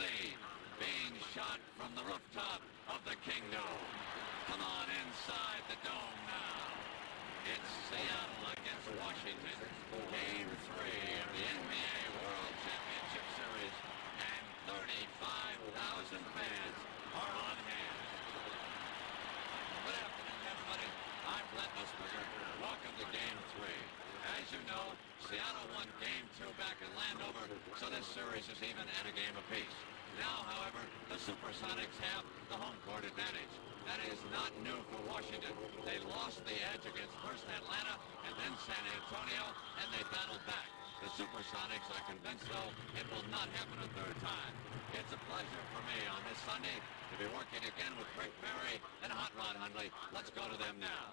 sea being shot from the rooftop of the kingdom. Come on inside the dome now. It's Seattle against Washington. Game 3 of the NBA World Championship Series. And 35,000 fans are on hand. Good afternoon, everybody. I'm Brent Musburger. Welcome to Game 3. As you know, Seattle won Game 2 back in Landover, so this series is even at a game apiece. Now, however, the SuperSonics have the home court advantage. That is not new for Washington. They lost the edge against first Atlanta and then San Antonio, and they battled back. The SuperSonics are convinced, though, it will not happen a third time. It's a pleasure for me on this Sunday to be working again with Rick Perry and Hot Rod Hundley. Let's go to them now.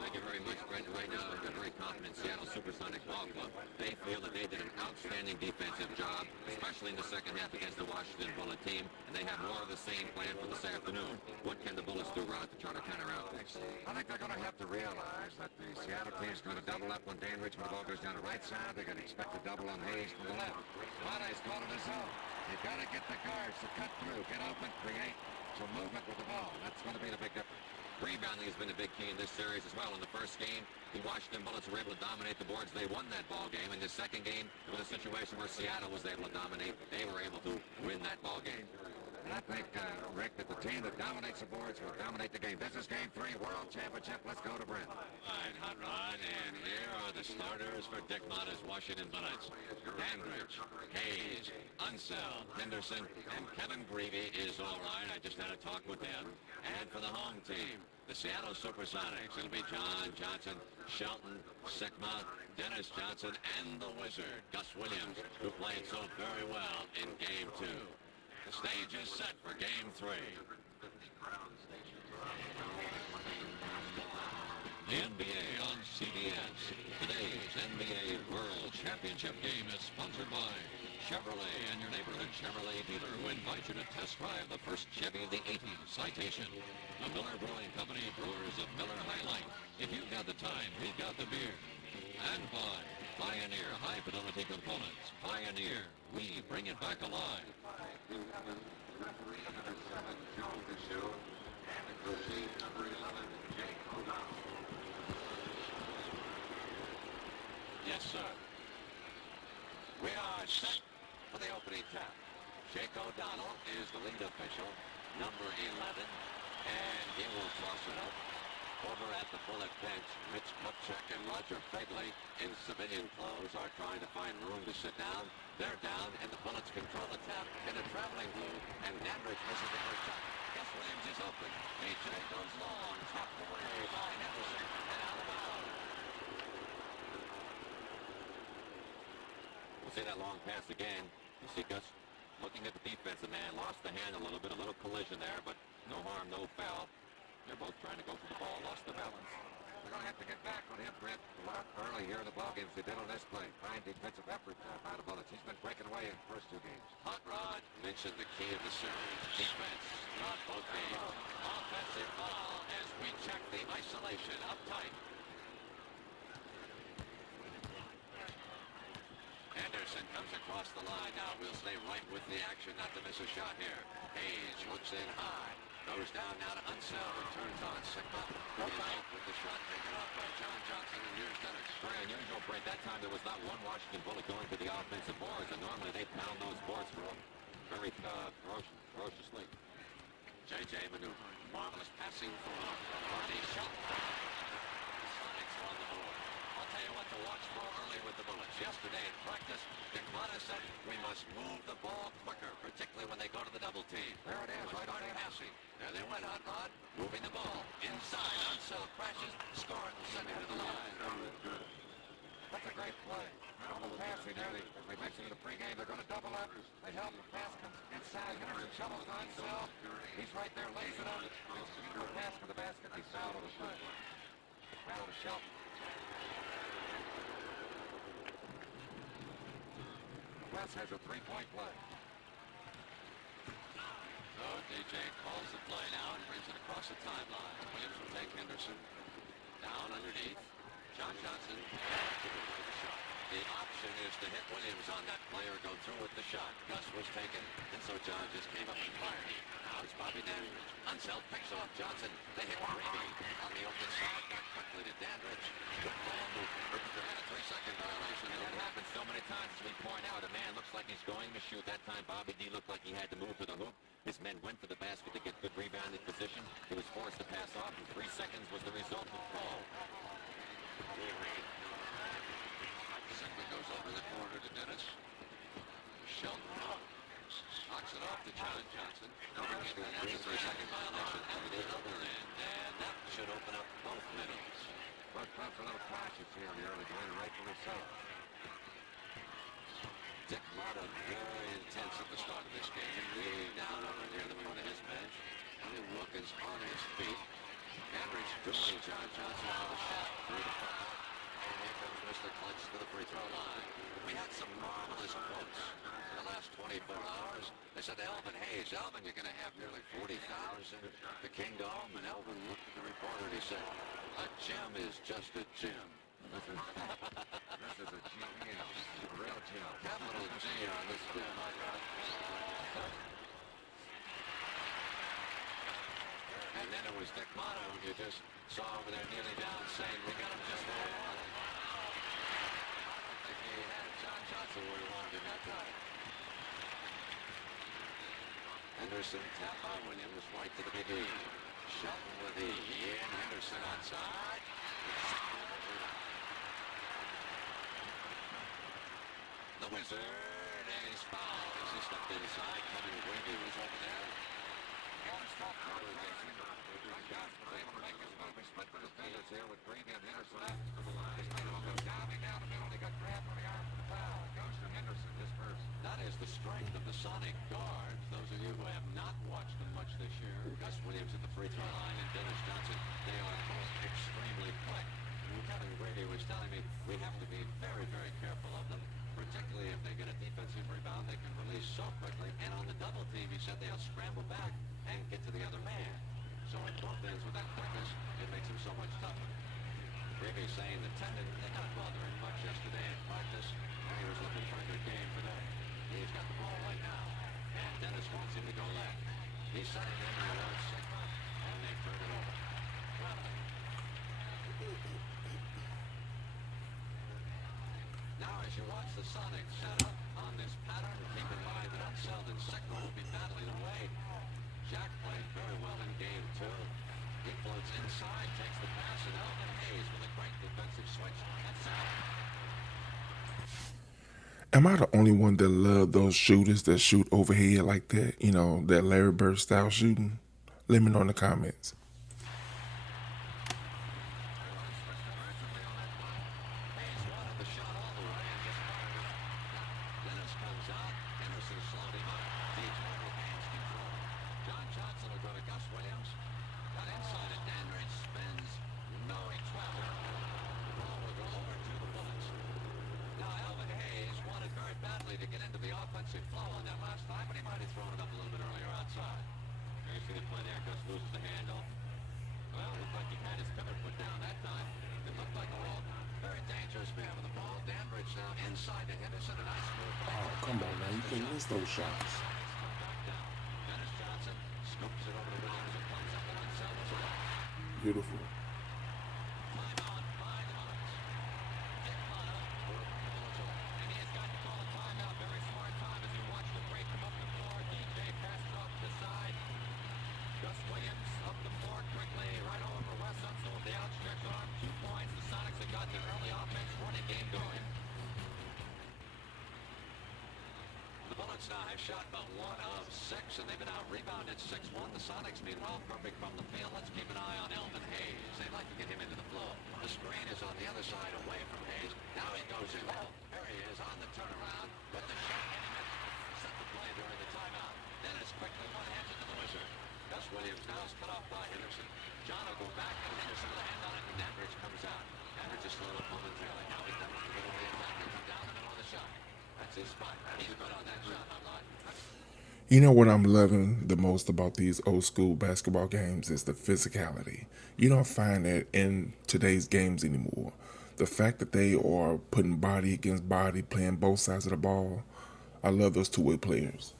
Thank you very much, Brent. Right now, they're very confident Seattle SuperSonics ball club. They feel that they did an outstanding defensive job, especially in the second half against the Washington Bullet team, and they have more of the same plan for this afternoon. What can the Bullets do, Rod, to try to counter out next? I think they're going to have to realize that the Seattle team is going to double up when Dan Richmond ball goes down the right side. They're going to expect to double on Hayes from the left. Monte's calling his own. You've got to get the guards to cut through, get open, create some movement with the ball. That's going to be the big difference. Rebounding has been a big key in this series as well. In the first game, the Washington Bullets were able to dominate the boards. They won that ball game. In the second game, it was a situation where Seattle was able to dominate. They were able to win that ball game. And I think, Rick, that the team that dominates the boards will dominate the game. This is Game 3, World Championship. Let's go to Brent. All right, Hot Rod, and here are the starters for Dick Motta's Washington Bullets. Dandridge, Hayes, Unseld, Henderson, and Kevin Greavy is all right. I just had a talk with him. And for the home team, the Seattle SuperSonics, it'll be John Johnson, Shelton, Sigma, Dennis Johnson, and the Wizard, Gus Williams, who played so very well in Game 2. The stage is set for Game 3. The NBA on CBS. Today's NBA World Championship game is sponsored by Chevrolet and your neighborhood Chevrolet dealer who invite you to test drive the first Chevy of the 80s. Citation. The Miller Brewing Company, brewers of Miller High Life. If you've got the time, we've got the beer. And by Pioneer High Fidelity Components. Pioneer, we bring it back alive. Yes, sir. We are set for the opening tap. Jake O'Donnell is the lead official, number 11, and he will toss it up. Over at the Bullet bench, Mitch Kupchak and Roger Fegley in civilian clothes are trying to find room to sit down. They're down, and the Bullets control the tap in a traveling blue, and Dandridge misses the first shot. Gus Williams is open. A.J. goes long, tapped away by Henderson, and out of bounds. We'll see that long pass again. You see Gus looking at the defensive man, lost the hand a little bit, a little collision there, but no harm, no foul. They're both trying to go for the ball, lost the balance. They're going to have to get back on him, Brent. A lot early here in the ball games they did on this play. Fine defensive effort by the Bullets. He's been breaking away in the first two games. Hot Rod mentioned the key of the series. Defense, not both games. Offensive foul as we check the isolation up tight. Anderson comes across the line now. We'll stay right with the action, not to miss a shot here. Hayes hooks in high. Goes down now to Unseld. Turns on Sigma. With the shot taken off by John Johnson, and here's Dennis. Very unusual, Brent. That time there was not one Washington Bullet going to the offensive boards, and normally they pound those boards for very ferociously. J.J. maneuvering. Marvelous passing for Barney Shelton. The Sonics on the board. I'll tell you what to watch for early with the Bullets. Yesterday in practice, Dick Motta said we must move the ball quicker, particularly when they go to the double team. There it is, right on passing. There they went, Hot Rod, moving the ball. Inside, Unseld crashes, score it, and send it to the line. That's a great play. On the passing there, as we mentioned in the pregame, they're going to double up. They help the pass comes inside. Henderson shovels to Unseld. He's right there, lays it up. The pass for the basket. He's fouled on the play. Foul to Shelton. West has a three-point play. So DJ calls the play now and brings it across the timeline. Williams will take Henderson. Down underneath. John Johnson to the shot. The option is to hit Williams on that play or go through with the shot. Gus was taken, and so John just came up and fired. Now it's Bobby Dandridge. Unseld picks off Johnson. They hit Brady on the open side. Back quickly to Dandridge. Good ball movement. They had a 3-second violation. And that happens so many times as we point out. A man looks like he's going to shoot. That time Bobby D looked like he had to move to the hoop. His men went for the basket to get good rebounding position. He was forced to pass off, and 3 seconds was the resultant call. Simply goes over the corner to Dennis. Shelton knocks it off to John Johnson. That's a 3-second violation. And that should open up both middles. But perhaps a little cautious here in the early going, rightfully so. Dick Marta, very intense at the start of this game. Way down over near the front of his bench. And Wilkins on his feet. Dandridge drilling John Johnson on the shot. Through the foul. And here comes Mr. Clinch to the free throw line. We had some marvelous quotes in the last 24 hours. They said to Elvin Hayes, Elvin, you're going to have nearly 40,000 at the Kingdom. And Elvin looked at the reporter and he said, a gym is just a gym. This is a GM, a real gym. Capital G on this gym. And then it was Dick Motta who you just saw over there kneeling down saying, we got him just where we wanted. I think he had John Johnson where he wanted him that time. Henderson tap by Williams, right to the Big E. Shelton with the Ian Henderson outside. The Wizard, and he's fouled as he stepped inside. Kevin Grady was over there. Johnson was able to make his move. He split the defenders here with Green and Henderson. He's made a little bit diving down the middle. He got grabbed on the arm for the foul. It goes to Henderson, his first. That is the strength of the Sonic guards. Those of you who have not watched them much this year, Gus Williams at the free throw line and Dennis Johnson, they are both extremely quick. Kevin Grady was telling me we have to be very, very careful of them, particularly if they get a defensive rebound. They can release so quickly, and on the double team, he said they'll scramble back and get to the other man. So it both ends with that quickness. It makes him so much tougher. Grady saying the tendon did not bother him much yesterday in practice, and he was looking for a good game today. He's got the ball right now, and Dennis wants him to go left. He's setting in the Lord Sigma, and they turn it over. Now as you watch the Sonics set up on this pattern, keep in mind that Unseld and Sigma will be battling away. Jack played very well in game 2. He floats inside, takes the pass, and Elvin Hayes with a great defensive switch. That's out. Am I the only one that love those shooters that shoot overhead like that? You know, that Larry Bird style shooting? Let me know in the comments. Hayes wanted the shot all the way and just fired it up. Dennis comes out. Henderson slowed him up. He's more with hands control. John Johnson will go to Gus Williams. Got inside at Dandridge. Spins. No, he traveled. The ball will go over to the Bullets. Now Elvin Hayes wanted very badly to get into the offensive flow on that last time, but he might have thrown it up a little bit earlier outside. Very good play there. Gus loses the handle. Well, it looked like he had his pivot put down that time. It looked like a wall. Very dangerous man with the ball. Dandridge now inside to Henderson. A nice move. Oh, come on now. You can miss those shots. Back down. Dennis Johnson scoops it over to Williams and comes up and Unseld was away. Beautiful. Time out by the Bullets. Dick Motta working the Bullets away. And he has got to call a timeout. Very smart time as you watch the break come up the floor. DJ passes off to the side. Gus Williams up the floor quickly. Right over Wes Unseld with the outstretched arm. 2 points. The Sonics have got their early offense running game going. The Bullets now have shot about 1 of 6, and they've been out-rebounded 6-1. The Sonics, meanwhile, perfect from the field. Let's keep an eye on Elvin Hayes. They'd like to get him into the flow. The screen is on the other side, away from Hayes. Now he goes in. Oh, there he is on the turnaround. But the shot and he missed. Set the play during the timeout. Dennis quickly one-hands it to the Wizard. Gus Williams now is cut off by Henderson. John will go back, and Henderson with a hand on it, and Dandridge comes out. Dandridge just slowed up momentarily. Now he's done with the middle of the attack. He's down the middle of the shot. That's his spot. He's good on that shot, I'm not. You know what I'm loving the most about these old school basketball games is the physicality. You don't find that in today's games anymore. The fact that they are putting body against body, playing both sides of the ball. I love those two-way players.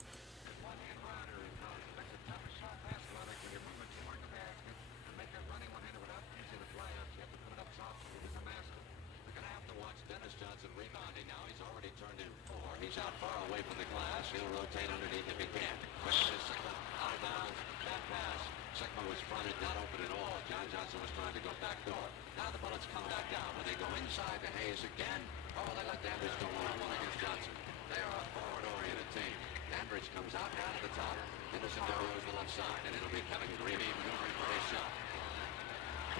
Hayes again. Oh, they let Dandridge go one-on-one against Johnson. They are a forward-oriented team. Dandridge comes out down to the top. Henderson goes the left side, and it'll be Kevin Greavy maneuvering for his shot.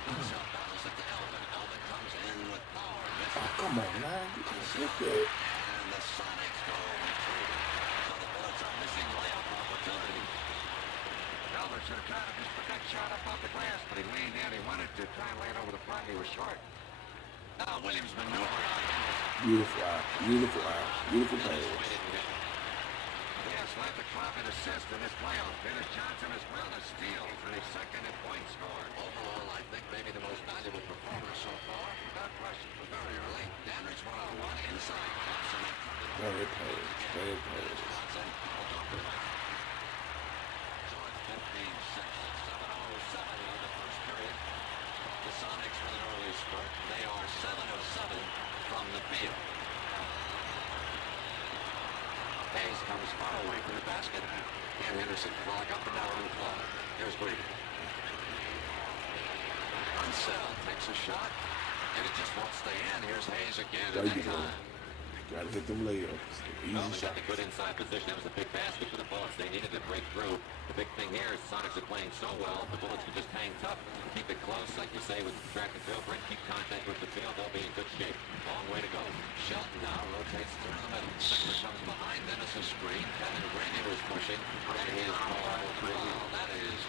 Unseld battles at the Elvin. Elvin comes in with power. Oh, come on, man. Unseld. And the Sonics go retreating. So the Bullets are missing layup opportunity. Elvin should have tried to just put that shot up off the glass, but he leaned in. He wanted to try and lay it over the front. He was short. Now Williams maneuver on Henderson. Beautiful eye. Beautiful eye. Beautiful pass. Yes, led the club in assists in this playoff. Dennis Johnson as well as steals, and he's second in points scored. Overall, I think maybe the most valuable performer so far. Without question. Very early. Dandridge one-on-one inside. Thompson and Curtin. Bad pass. Bad pass. Johnson. Hold on to the right. So it's 15-6. 7:07 in the first period. The Sonics with an early spurt. They are 7 of 7 from the field. Hayes comes far away from the basket. And Henderson clog up and down on the clock. Here's Greavy. Unseld takes a shot. And it just won't stay in. Here's Hayes again. There And you that go. time. Gotta hit them layups. Easy Well, they shot. got the good inside position. That was a big basket for the Bullets. They needed to break through. The big thing here is the Sonics are playing so well. The Bullets can just hang tough, keep it close, like you say, with track and field, and keep contact with the field. They'll be in good shape. Long way to go. Shelton now rotates through the middle. Sigler comes behind Dennis's screen. Kevin Greavy was pushing. And he is called for a foul. That is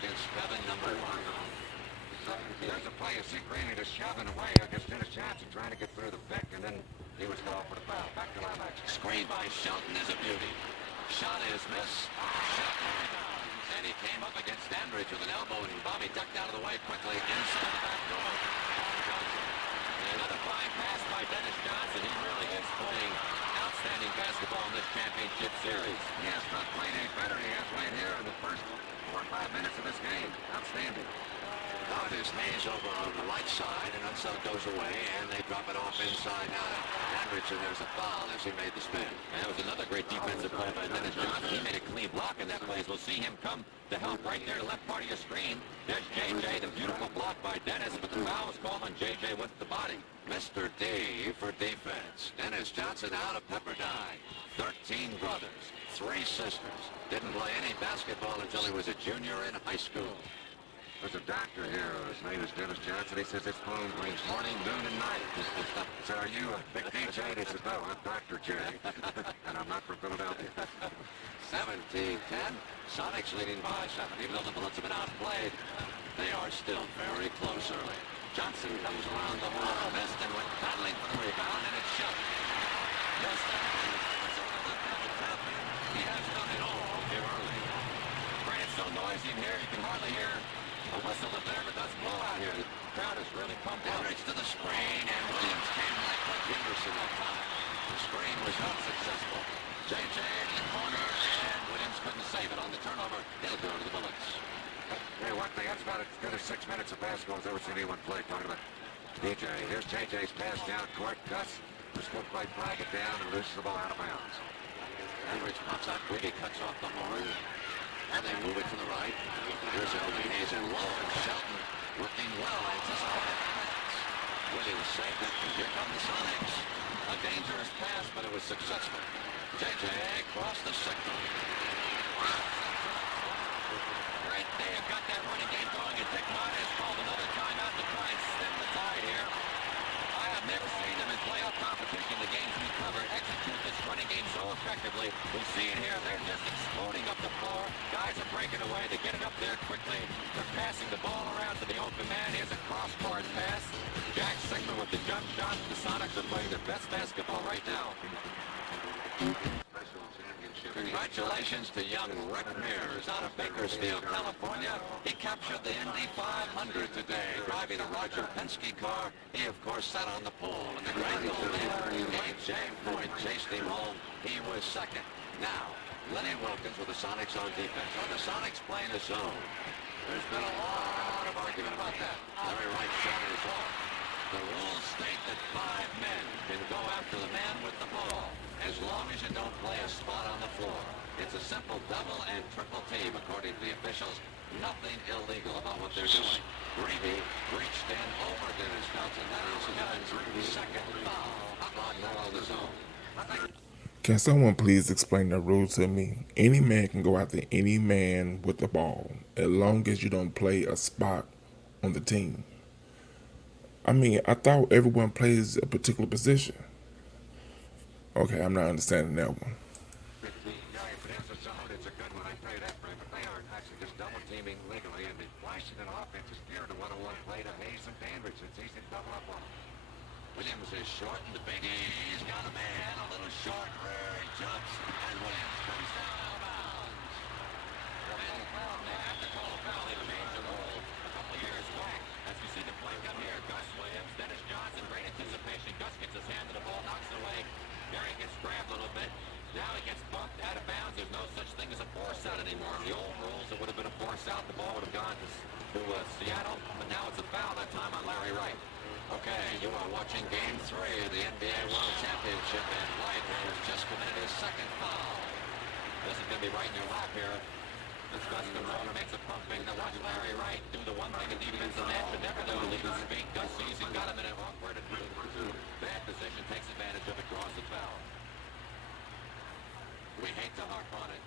against Kevin number 1. There's a play. You see Greavy just shoving away against Dennis Johnson trying to get through the pick, and then he was called for the foul. Back to live action. Screen by Shelton is a beauty. Shot is missed. Shelton rebounds. And he came up against Dandridge with an elbow, and Bobby ducked out of the way quickly inside the back door. Johnson. And another fine pass by Dennis Johnson. He really is playing outstanding basketball in this championship series. He has not played any better. He has right here in the first 4 or 5 minutes of this game. Outstanding. Now it is Hayes over on the right side, and Unseld goes away, and they drop it off inside now to Dandridge, and there's a foul as he made the spin. And that was another great defensive play by Dennis Johnson. He made a clean block in that play. We'll see him come to help right there, left part of your screen. There's JJ, the beautiful block by Dennis, but the foul was called on JJ with the body. Mr. D for defense. Dennis Johnson out of Pepperdine. 13 brothers, 3 sisters. Didn't play any basketball until he was a junior in high school. There's a doctor here. His name is Dennis Johnson. He says it's phone rings morning, noon, and night. So are you a big DJ? He says, no, I'm Dr. J. And I'm not from Philadelphia. 17-10. Sonics leading by 7. Even though the Bullets have been outplayed, they are still very close early. Johnson comes around the horn. Meston went paddling for the rebound, and it's shut. Meston. He has done it all here early. Great, it's so noisy in here, you can hardly hear a whistle up there, but that's blowout here. The crowd is really pumped up. Dandridge to the screen, and Williams came like Henderson that time. The screen was not successful. JJ in the corner, and Williams couldn't save it on the turnover. He'll go to the Bullets. Hey, one thing, that's about as good as 6 minutes of basketball as I've ever seen anyone play. Talking about DJ. Here's JJ's pass down court. Gus was still quite flag it down and loses the ball out of bounds. Dandridge pops out quick. He cuts off the horn. And they move it to the right. Here's Elvin Hayes and low, and Shelton working well. Anticipated pass. Williams saved it, and here come the Sonics. A dangerous pass, but it was successful. JJ across the sector. Right there, got that running game going, and Dick Martin has called another timeout to try and stem the tide here. I have never seen them in playoff competition, the games we cover, execute this running game so effectively. We see it here, they're just exploding up the floor. Guys are breaking away, they get it up there quickly. They're passing the ball around to the open man. Here's a cross-court pass. Jack Sigler with the jump shot. The Sonics are playing their best basketball right now. Congratulations to young Rick Mears out of Bakersfield, California. He captured the Indy 500 today, driving a Roger Penske car. He, of course, sat on the pole, and the grand old man, A.J. Floyd, chased him home. He was second. Now, Lenny Wilkins with the Sonics on defense. Are the Sonics playing a zone? There's been a lot of argument about that. Larry Wright shot is off. The rules state that 5 men can go after the man with the ball, as long as you don't play a spot on the floor. It's a simple double and triple team, according to the officials. nothing illegal about what they're doing. Reedy reached in over Dennis Johnson. That is John's second foul on Moral the zone. Can someone please explain the rule to me? Any man can go after any man with the ball, as long as you don't play a spot on the team. I mean, I thought everyone plays a particular position. Okay, I'm not understanding that one. It's a good one. I tell you that, Frank. But they aren't actually just double teaming legally, and the Washington offense is geared to one-on-one play to Hayes and Dandridge. It's easy to double up on. Williams is short, and the Big E's got a man, a little short, rear jumps, and Williams comes down out of bounds. They have to call a foul in a major role a couple of years back. As you see the play come here, Gus Williams, Dennis Johnson, great anticipation. Gus gets his hand to the ball, knocks it away. Gary gets grabbed a little bit. Now he gets bumped out of bounds. There's no such thing as a force out anymore. In the old rules, it would have been a force out. The ball would have gone to Seattle, but now it's a foul that time on Larry Wright. Okay, you are watching Game 3 of the NBA World Championship, and Wright has just committed his second foul. This is going to be right in your lap here. This Gus comes over, makes a pump fake. Now watch Larry Wright do the one thing a defensive man should never do, leave his feet. Gus sees he's got him in an awkward and bad position, takes advantage of it, draws the foul. We hate to harp on it,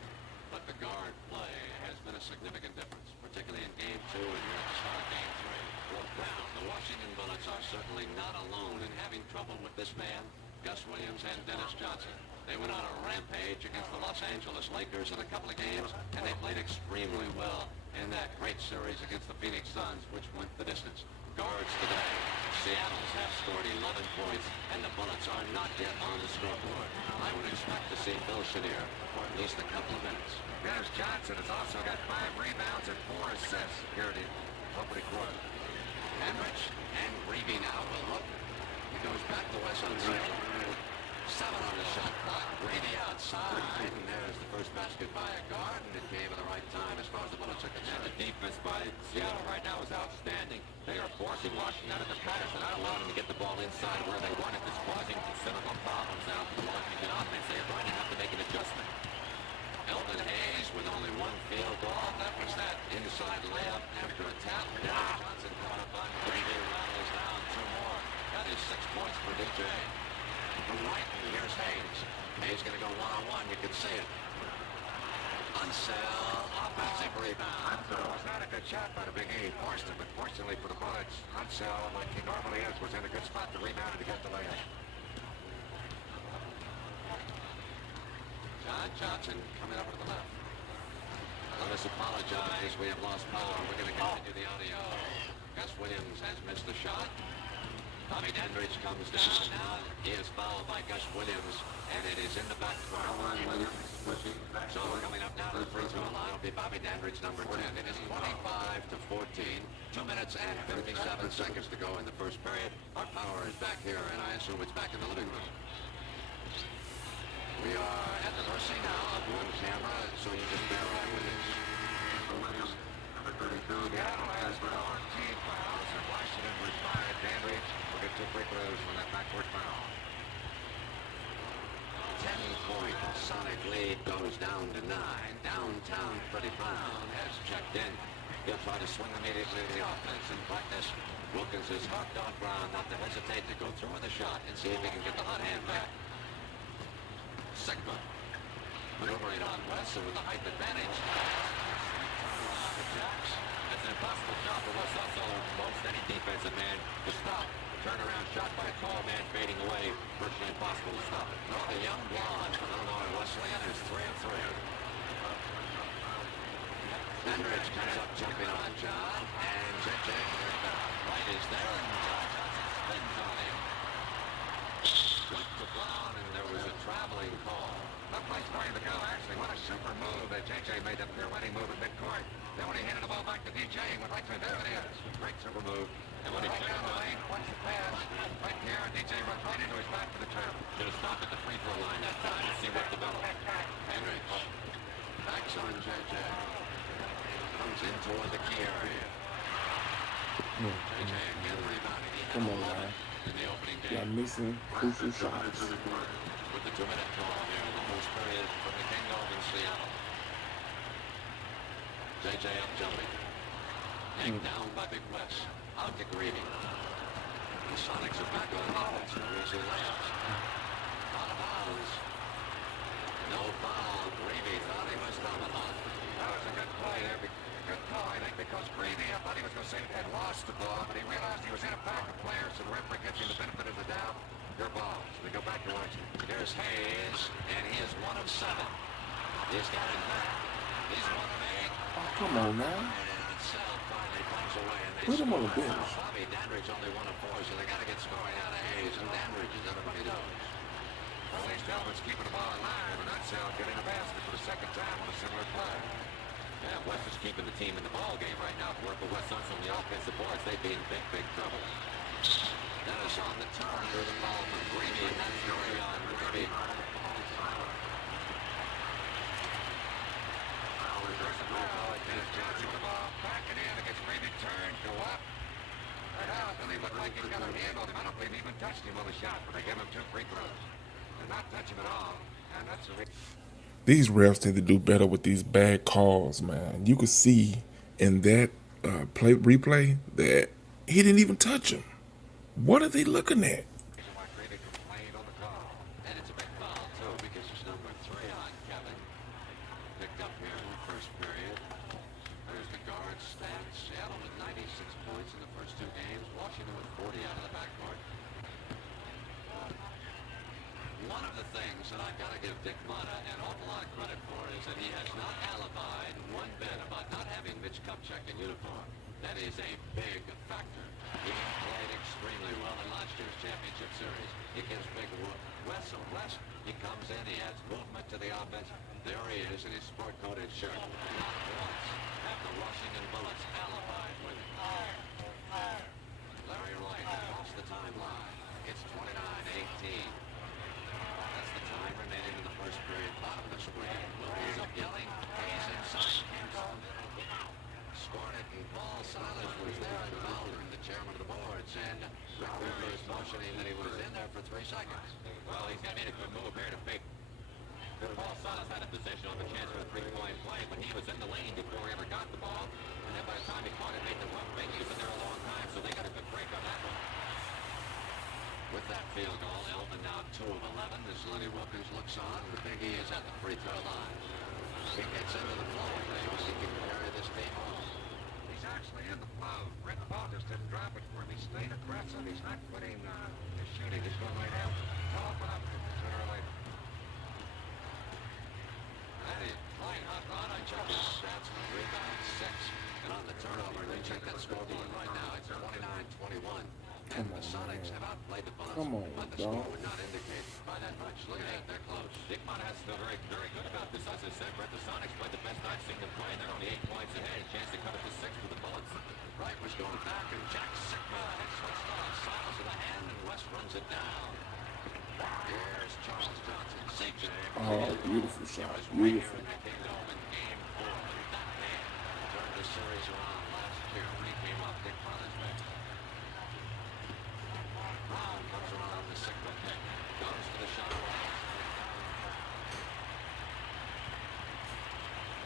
but the guard play has been a significant difference, particularly in Game 2 and here at the start of Game 3. Well, now, the Washington Bullets are certainly not alone in having trouble with this man, Gus Williams and Dennis Johnson. They went on a rampage against the Los Angeles Lakers in a couple of games, and they played extremely well in that great series against the Phoenix Suns, which went the distance. Guards today, Seattle's have scored 11 points, and the Bullets are not yet on the scoreboard. I would expect to see Bill Chenier for at least a couple of minutes. Dennis Johnson has also got 5 rebounds and 4 assists here in the opening quarter. Henrich and Reeby now will look. He goes back to West on 7 on the shot clock. Reeby outside, and there's the first basket by a guard, and it came at the right time as far as the Bullets are concerned. The defense by Seattle right now is outstanding. They are forcing Washington out of the pattern. They're not allowing them to get the ball inside where they want it. It's causing considerable problems now for the Washington offense. They are going to have to make an adjustment. Elvin Hayes with only 1 field goal. That was that inside layup after a tap. Johnson caught up on Reedy, rattles down 2 more. That is 6 points for DJ. From right, and here's Hayes. Hayes going to go one-on-one. You can see it. Unsell, offensive rebound. It was not a good shot by the Big E. Forced it, but fortunately for the Bullets, Unsell, like he normally is, was in a good spot to rebound and to get the layup. John Johnson coming over to the left. Let us apologize. We have lost power. We're going to continue the audio. Gus Williams has missed the shot. Tommy Dandridge comes down now. He is fouled by Gus Williams, and it is in the backcourt. So we're coming up now to the free throw line. It'll be Bobby Dandridge, number 10. It is 25-14. 2 minutes and 57 seconds to go in the first period. Our power is back here, and I assume it's back in the living room. We are at the mercy now of one camera, so you just bear right with us. Seattle has 14 fouls, and Washington with 5. Dandridge will get 2 free throws from that backcourt foul. 10-point Sonic lead goes down to 9. Downtown Freddie Brown has checked in. He'll try to swing immediately to the offense in practice. Wilkins is hooked on Brown not to hesitate to go through with a shot and see if he can get the hot hand back. Sigma maneuvering on West with the height advantage. It's an impossible job for West also most any defensive man to stop. Turnaround shot by a tall man fading away. Virtually impossible to stop it. No, the young blonde from Illinois Wesleyan is 3 of 3. Dandridge comes up jumping on John, and JJ Wright is there, and John Johnson spins on him. Went to Brown, and there was a traveling call. That place for him to go, actually. What a super move that JJ made up there, winning move at midcourt. Then when he handed the ball back to DJ, he went right to there it is. Great super move. And when he right down the lane, watch the pass. Right here, and DJ runs right into his back to the trap. Should have stopped at the free throw line that time to see what developed. Henrich backs on JJ. Comes in toward the key area. JJ again rebounding. Come on, man. In the opening game. Y'all missing crucial shots. With the 2-minute call here in the first period from the Kingdom in Seattle. JJ up jumping. Yanked down by Big West. Out to Greavy. The Sonics are back on offense. No easy layups. Out of bounds. No foul. Greavy thought he was tomahawked. That was a good play there. Good call, I think, because Greavy, I thought he was going to say he had lost the ball, but he realized he was in a pack of players, so the referee gives him the benefit of the doubt. Your ball. So they go back to watch it. Here's Hayes, and he is 1 of 7. He's got it back. He's 1 of 8. Oh, come on now. And Sell finally comes away, and they Put him on the score. bench. Bobby Dandridge only 1 of 4, so they got to get scoring out of Hayes and Dandridge, as everybody knows. Well, these gentlemen's keeping the ball alive, and that's getting a basket for the second time on a similar play. Yeah, West is keeping the team in the ball game right now. If it weren't for West Sox on the offensive boards, they'd be in big, big trouble. Dennis on the turn through the ball from Greavy, and that's Curry on Greavy. Dennis Johnson with the ball, back it in against Greavy, turn, go up. Right now, it doesn't look like he's got a hand on him. I don't believe he even touched him on the shot, but they give him 2 free throws. Did not touch him at all, and that's the reason. These refs need to do better with these bad calls, man. You could see in that replay that he didn't even touch him. What are they looking at? Why Greavy complained on the call. And it's a big foul, too, because it's number 3 on Kevin. Picked up here in the first period. There's the guard stats. Seattle with 96 points in the first 2 games. Washington with 40 out of the backcourt. One of the things that I've got to give Dick Motta an awful lot of credit for is that he has not alibied one bit about not having Mitch Kupchak in uniform. That is a big factor. He played extremely well in last year's championship series. He gives big West some rest. He comes in, he adds movement to the offense. There he is in his sport-coated shirt. Not once have the Washington Bullets allied with him. Larry Wright across the timeline. It's 29-18. That's the time remaining in the first period. Bottom of the screen. Louise up yelling. Hayes inside. Scored it, and Paul Silas was there and fouled him, the chairman of the boards, and Rick Rivers motioning that he was in there for 3 seconds. Well, he's got made a good move here to fake. Paul Silas had a possession of a chance for a 3-point play, but he was in the lane before he ever got the ball. And then by the time he caught it, made the run fake. He was in there a long time, so they got a good break on that one. With that field goal, Elvin now 2 of 11 as Lenny Wilkins looks on. The Biggie is at the free throw line. He gets into the flow. He can carry this team on. He's actually in the flow. Red ball just didn't drop it for him. He stayed aggressive. He's not quitting his shooting. He's going right after it. He'll open up sooner or later. And he's playing hot run. I checked his stats. Rebound 6. And on the turnover, they check that scoreboard right now. It's 29-21. And the Sonics have outplayed the Bullets. Come on, but the dog. score would not indicate by that much. Look at that. They're close. Dick Motta has to feel very, very good about this. As I said, Brett, the Sonics played the best I've seen them play. They're only 8 points ahead. A chance to cut it to 6 for the Bullets. Wright was going back, and Jack Sigma had switched on. Silas with a hand, and West runs it down. Here's Charles Johnson. CJ. Oh, beautiful shot. Right Beautiful. here in the Kingdom in Game 4. That man turned the series around last year when he came off Dick Motta's bench. Brown comes around the Sigma pick. Goes to the shot. They're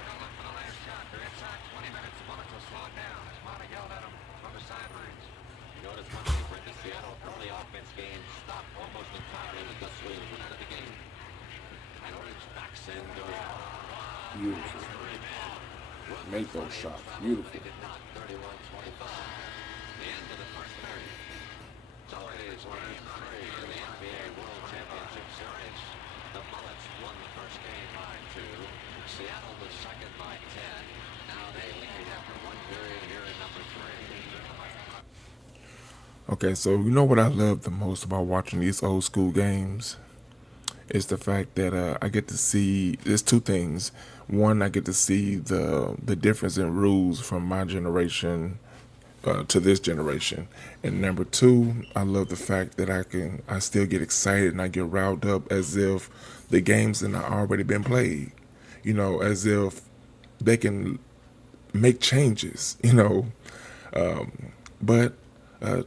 going to look for the last shot. They're inside 20 minutes. The Bullets will slow it down. As Motta yelled at him from the sidelines. You notice one thing, Brett, the Seattle early offense game stopped almost entirely with Gus Williams went out of the game. And Orange backs in, goes Beautiful. Make those shots. Beautiful. They did not. 31-25. The end of the first period. So it is Game 3 in the NBA World Championship Series. The Bullets won the first game by 2. Seattle the second by 10. Now they lead after 1 period here in number 3. Okay, so you know what I love the most about watching these old school games? It's the fact that I get to see, there's 2 things. One, I get to see the difference in rules from my generation to this generation. And number 2, I love the fact that I still get excited and I get riled up as if the games that I already been played. You know, as if they can make changes, you know. But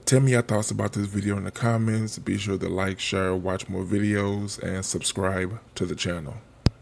tell me your thoughts about this video in the comments. Be sure to like, share, watch more videos, and subscribe to the channel.